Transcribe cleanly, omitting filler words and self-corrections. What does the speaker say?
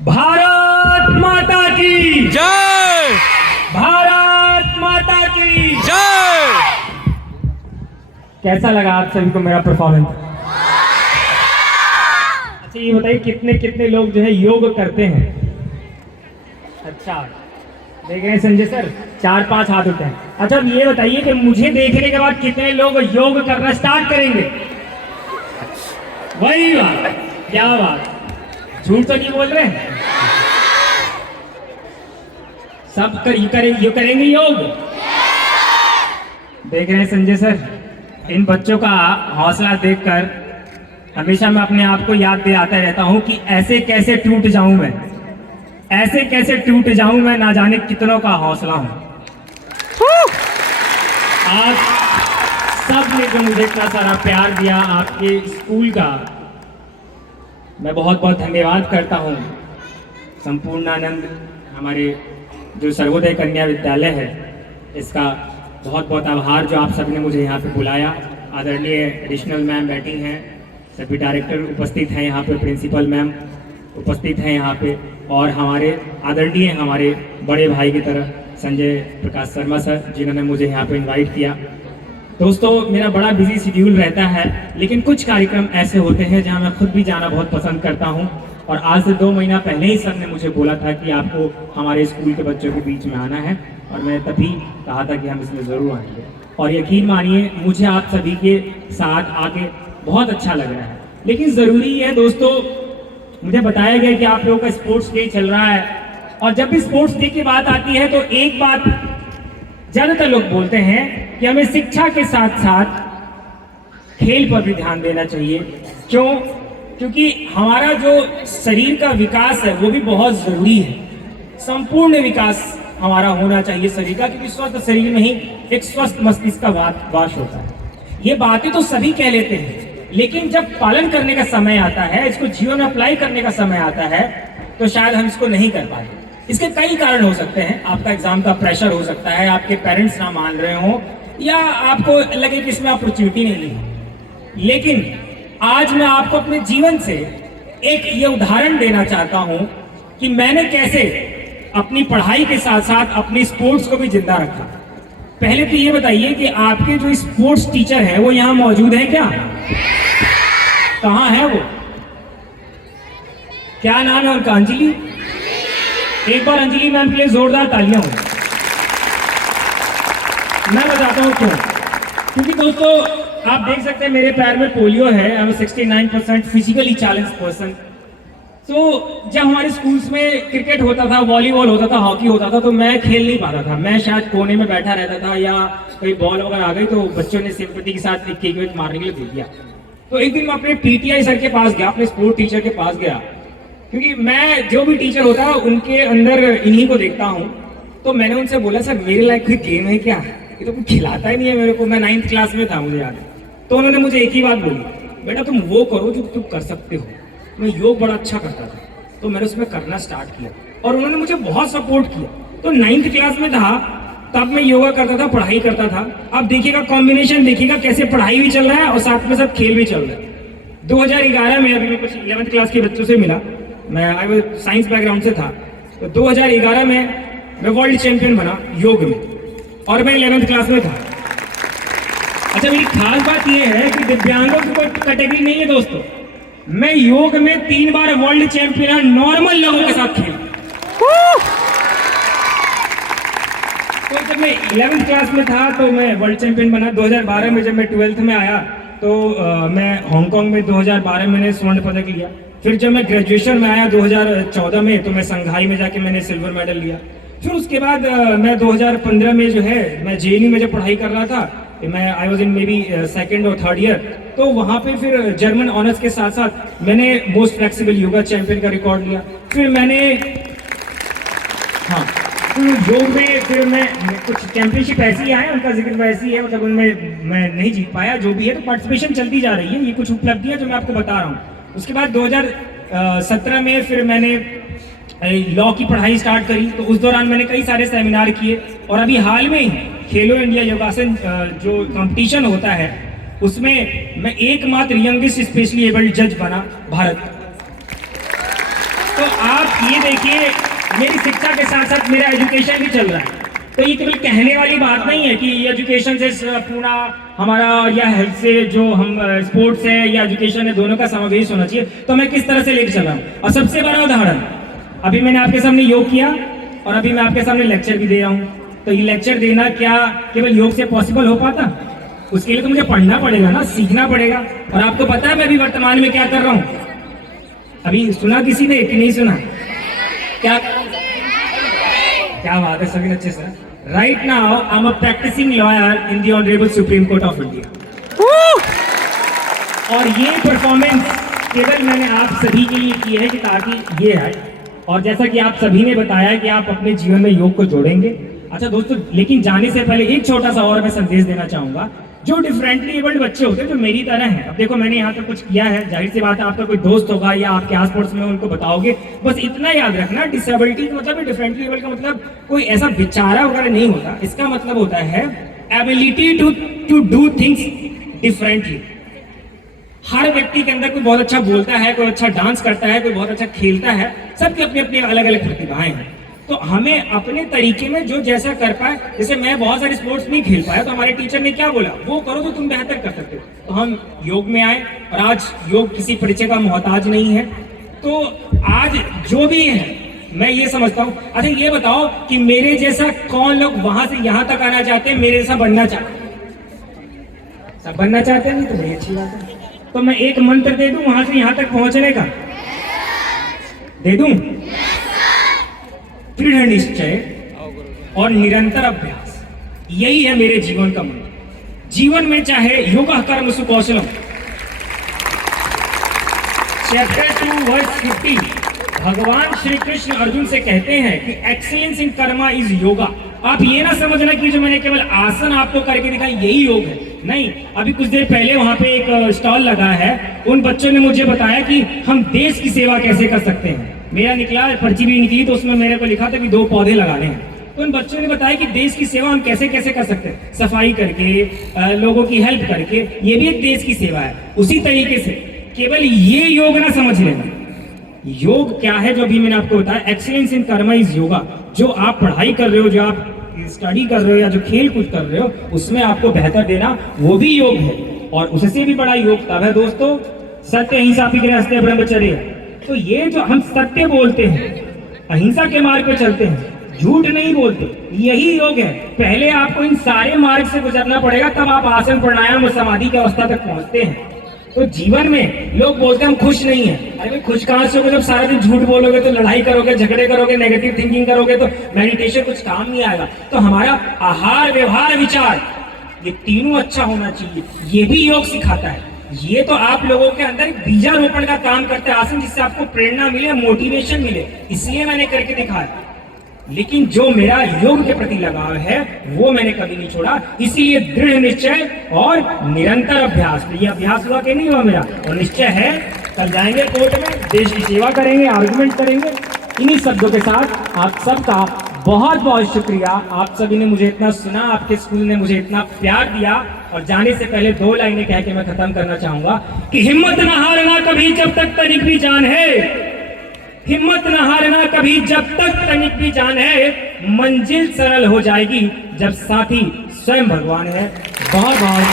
भारत माता की जय। भारत माता की जय। कैसा लगा आप सभी को मेरा परफॉर्मेंस? अच्छा ये बताइए कितने कितने लोग जो है योग करते हैं? अच्छा देख रहे हैं संजय सर, 4-5 हाथ उठे हैं। अच्छा अब ये बताइए कि मुझे देखने के बाद कितने लोग योग करना स्टार्ट करेंगे? वही बात, क्या बात, झूठ तो नहीं बोल रहे? सब करेंगे योग। देख रहे हैं संजय सर, इन बच्चों का हौसला देखकर हमेशा मैं अपने आप को याद दिलाता रहता हूं कि ऐसे कैसे टूट जाऊं मैं, ऐसे कैसे टूट जाऊं मैं, ना जाने कितनों का हौसला हूं। आज सब ने जो मुझे इतना सारा प्यार दिया, आपके स्कूल का मैं बहुत बहुत धन्यवाद करता हूं। संपूर्णानंद हमारे जो सर्वोदय कन्या विद्यालय है, इसका बहुत बहुत आभार जो आप सबने मुझे यहाँ पे बुलाया। आदरणीय एडिशनल मैम बैठी हैं, सभी डायरेक्टर उपस्थित हैं यहाँ पे, प्रिंसिपल मैम उपस्थित हैं यहाँ पे, और हमारे आदरणीय हमारे बड़े भाई की तरह संजय प्रकाश शर्मा सर, जिन्होंने मुझे यहाँ पे इनवाइट किया। दोस्तों मेरा बड़ा बिजी शेड्यूल रहता है, लेकिन कुछ कार्यक्रम ऐसे होते हैं जहाँ मैं खुद भी जाना बहुत पसंद करता हूँ। और आज से 2 महीना पहले ही सर ने मुझे बोला था कि आपको हमारे स्कूल के बच्चों के बीच में आना है, और मैं तभी कहा था कि हम इसमें ज़रूर आएंगे। और यकीन मानिए मुझे आप सभी के साथ आके बहुत अच्छा लग रहा है। लेकिन ज़रूरी है दोस्तों, मुझे बताया गया कि आप लोगों का स्पोर्ट्स डे चल रहा है, और जब भी स्पोर्ट्स डे की बात आती है तो एक बात ज़्यादातर लोग बोलते हैं कि हमें शिक्षा के साथ साथ खेल पर भी ध्यान देना चाहिए। क्यों? क्योंकि हमारा जो शरीर का विकास है वो भी बहुत ज़रूरी है। संपूर्ण विकास हमारा होना चाहिए शरीर का, क्योंकि स्वस्थ शरीर में ही एक स्वस्थ मस्तिष्क का वास होता है। ये बातें तो सभी कह लेते हैं, लेकिन जब पालन करने का समय आता है, इसको जीवन में अप्लाई करने का समय आता है, तो शायद हम इसको नहीं कर पाते। इसके कई कारण हो सकते हैं। आपका एग्जाम का प्रेशर हो सकता है, आपके पेरेंट्स ना मान रहे हो, या आपको लगे कि इसमें अपॉर्चुनिटी नहीं है। लेकिन आज मैं आपको अपने जीवन से एक ये उदाहरण देना चाहता हूं कि मैंने कैसे अपनी पढ़ाई के साथ साथ अपनी स्पोर्ट्स को भी जिंदा रखा। पहले तो ये बताइए कि आपके जो स्पोर्ट्स टीचर है वो यहाँ मौजूद है क्या? कहाँ है वो? क्या नाम है उनका? अंजलि। एक बार अंजलि मैम के लिए जोरदार तालियां हो। मैं बताता हूं क्यों। क्योंकि दोस्तों आप देख सकते हैं मेरे पैर में पोलियो है। I am 69% physically challenged person. तो जब हमारे स्कूल्स में क्रिकेट होता था, वॉलीबॉल होता था, हॉकी होता था, तो मैं खेल नहीं पाता था। मैं शायद कोने में बैठा रहता था, या कोई बॉल वगैरह आ गई तो बच्चों ने सिंपैथी के साथ एक विकेट मारने के लिए दे दिया। तो एक दिन मैं अपने पीटीआई सर के पास गया, अपने स्पोर्ट टीचर के पास गया, क्योंकि मैं जो भी टीचर होता है उनके अंदर इन्हीं को देखता हूँ। तो मैंने उनसे बोला, सर मेरे लायक कोई गेम है क्या? ये तो कुछ खिलाता ही नहीं है मेरे को। मैं 9th क्लास में था, मुझे याद है। तो उन्होंने मुझे एक ही बात बोली, बेटा तुम वो करो जो तुम कर सकते हो। मैं योग बड़ा अच्छा करता था, तो मैंने उसमें करना स्टार्ट किया, और उन्होंने मुझे बहुत सपोर्ट किया। तो 9th क्लास में था, तब मैं योगा करता था, पढ़ाई करता था। अब देखिएगा कॉम्बिनेशन, देखिएगा कैसे पढ़ाई भी चल रहा है और साथ में सब खेल भी चल रहा है। 2011 में अभी मैं कुछ 11th क्लास के बच्चों से मिला, मैं साइंस बैकग्राउंड से था। तो 2011 में मैं वर्ल्ड चैंपियन बना योग में, और मैं 11th क्लास में था। अच्छा मेरी खास बात यह है कि दिव्यांगों की कोई कैटेगरी नहीं है दोस्तों। मैं योग में 3 बार वर्ल्ड चैंपियन नॉर्मल लोगों के साथ खेला। तो जब मैं 11th क्लास में था तो मैं वर्ल्ड चैंपियन बना। 2012 में जब मैं 12th में आया तो मैं हांगकांग में 2012 में मैंने स्वर्ण पदक लिया। फिर जब मैं ग्रेजुएशन में आया 2014 में, तो मैं संघाई में जाके मैंने सिल्वर मेडल लिया। फिर उसके बाद मैं 2015 में जो है, मैं जेएनयू में जब पढ़ाई कर रहा था, मैं I was in may be 2nd और 3rd ईयर, तो वहाँ पे फिर जर्मन ऑनर्स के साथ साथ मैंने मोस्ट फ्लेक्सिबल योगा चैंपियन का रिकॉर्ड लिया। फिर मैंने योग में फिर मैं कुछ चैंपियनशिप ऐसी है, उनका जिक्र वैसी है, मतलब उनमें मैं नहीं जीत पाया। जो भी है तो पार्टिसिपेशन चलती जा रही है, ये कुछ उपलब्धियां जो मैं आपको बता रहा हूँ। उसके बाद 2017 में फिर मैंने लॉ की पढ़ाई स्टार्ट करी। तो उस दौरान मैंने कई सारे सेमिनार किए, और अभी हाल में ही खेलो इंडिया योगासन जो कंपटीशन होता है उसमें मैं एकमात्र यंगेस्ट स्पेशली एबल्ड जज बना भारत। तो आप ये देखिए, मेरी शिक्षा के साथ साथ मेरा एजुकेशन भी चल रहा है। तो ये केवल कहने वाली बात नहीं है कि एजुकेशन से पूरा हमारा या हेल्थ से जो हम स्पोर्ट्स है या एजुकेशन है, दोनों का समावेश होना चाहिए। तो मैं किस तरह से लेकर चल रहा हूँ, और सबसे बड़ा उदाहरण, अभी मैंने आपके सामने योग किया और अभी मैं आपके सामने लेक्चर भी दे रहा हूँ। तो ये लेक्चर देना क्या केवल योग से पॉसिबल हो पाता? उसके लिए तो मुझे पढ़ना पड़ेगा ना, सीखना पड़ेगा। और आपको पता है मैं अभी वर्तमान में क्या कर रहा हूँ? अभी सुना किसी ने कि नहीं सुना? क्या क्या बात है, सभी अच्छे से। Right now I am a practising lawyer in the honourable Supreme Court of India. और ये परफॉर्मेंस केवल मैंने आप सभी के लिए की है कि ताकि ये है, और जैसा कि आप सभी ने बताया कि आप अपने जीवन में योग को जोड़ेंगे। अच्छा दोस्तों, लेकिन जाने से पहले एक छोटा सा और मैं संदेश देना चाहूंगा। जो डिफरेंटली एबल्ड बच्चे होते हैं, जो मेरी तरह हैं, अब देखो मैंने यहाँ तक कुछ किया है, जाहिर सी बात है आपका कोई दोस्त होगा या आपके आस पड़ोस में उनको बताओगे। बस इतना याद रखना, डिसेबिलिटी का मतलब, डिफरेंटली एबल्ड का मतलब कोई ऐसा बेचारा वगैरह नहीं होता। इसका मतलब होता है ability to do things differently. हर व्यक्ति के अंदर कोई बहुत अच्छा बोलता है, कोई अच्छा डांस करता है, कोई बहुत अच्छा खेलता है, सबकी अपनी अपनी अलग अलग प्रतिभाएं हैं। तो हमें अपने तरीके में जो जैसा कर पाए, जैसे मैं बहुत सारे स्पोर्ट्स नहीं खेल पाया, तो हमारे टीचर ने क्या बोला, वो करो तो तुम बेहतर कर सकते हो। तो हम योग में आए, और आज योग किसी परिचय का मोहताज नहीं है। तो आज जो भी है मैं ये समझता हूँ। अच्छा ये बताओ कि मेरे जैसा कौन लोग वहां से यहाँ तक आना चाहते हैं, मेरे जैसा बनना चाहते हैं? सब बनना चाहते हैं, नहीं तो बड़ी अच्छी बात है। तो मैं एक मंत्र दे दूं वहां से यहाँ तक पहुंचने का? दे दूं? दृढ़ निश्चय और निरंतर अभ्यास, यही है मेरे जीवन का मंत्र। जीवन में चाहे योगा कर्म सुकौशलम, चैप्टर 2 वर्स 50, भगवान श्री कृष्ण अर्जुन से कहते हैं कि excellence in Karma is yoga. आप ये ना समझना कि जो मैंने केवल आसन आपको करके दिखाई यही योग है, नहीं। अभी कुछ देर पहले वहां पे एक स्टॉल लगा है, उन बच्चों ने मुझे बताया कि हम देश की सेवा कैसे कर सकते हैं। मेरा निकला, पर्ची भी निकली, तो उसमें मेरे को लिखा था कि 2 पौधे लगाने हैं। तो उन बच्चों ने बताया कि देश की सेवा हम कैसे कैसे कर सकते हैं, सफाई करके, लोगों की हेल्प करके, ये भी एक देश की सेवा है। उसी तरीके से केवल ये योग ना समझ लेना। योग क्या है जो भी मैंने आपको बताया, excellence in Karma is yoga. जो आप पढ़ाई कर रहे हो, जो आप स्टडी कर रहे हो, या जो खेल कूद कर रहे हो, उसमें आपको बेहतर देना, वो भी योग है। और उससे भी बड़ा योग तब है दोस्तों, सत्य अहिंसा गृहस्थ्य ब्रह्मचर्य। तो ये जो हम सत्य बोलते हैं, अहिंसा के मार्ग पे चलते हैं, झूठ नहीं बोलते, यही योग है। पहले आपको इन सारे मार्ग से गुजरना पड़ेगा, तब आप आसन प्राणायाम और समाधि की अवस्था तक पहुंचते हैं। तो जीवन में लोग बोलते हैं हम खुश नहीं है। अरे भाई खुश कहां से होगे जब सारा दिन झूठ बोलोगे, तो लड़ाई करोगे, झगड़े करोगे, नेगेटिव थिंकिंग करोगे, तो मेडिटेशन कुछ काम नहीं आएगा। तो हमारा आहार, व्यवहार, विचार, ये तीनों अच्छा होना चाहिए। ये भी योग सिखाता है। ये तो आप लोगों के अंदर बीजारोपण का काम करते हैं आसन, जिससे आपको प्रेरणा मिले, मोटिवेशन मिले, इसलिए मैंने करके दिखाया। लेकिन जो मेरा योग के प्रति लगाव है वो मैंने कभी नहीं छोड़ा। इसीलिए दृढ़ निश्चय और निरंतर अभ्यास। ये अभ्यास हुआ कि नहीं हुआ मेरा, और निश्चय है, कल जाएंगे कोर्ट में, देश की सेवा करेंगे, आर्गुमेंट करेंगे। इन्हीं शब्दों के साथ आप सबका बहुत बहुत शुक्रिया। आप सभी ने मुझे इतना सुना, आपके स्कूल ने मुझे इतना प्यार दिया। और जाने से पहले 2 लाइनें कह के मैं खत्म करना चाहूंगा कि हिम्मत न हारना कभी जब तक तनिक भी जान है, हिम्मत न हारना कभी जब तक तनिक भी जान है, मंजिल सरल हो जाएगी जब साथी स्वयं भगवान है। बहुत बहुत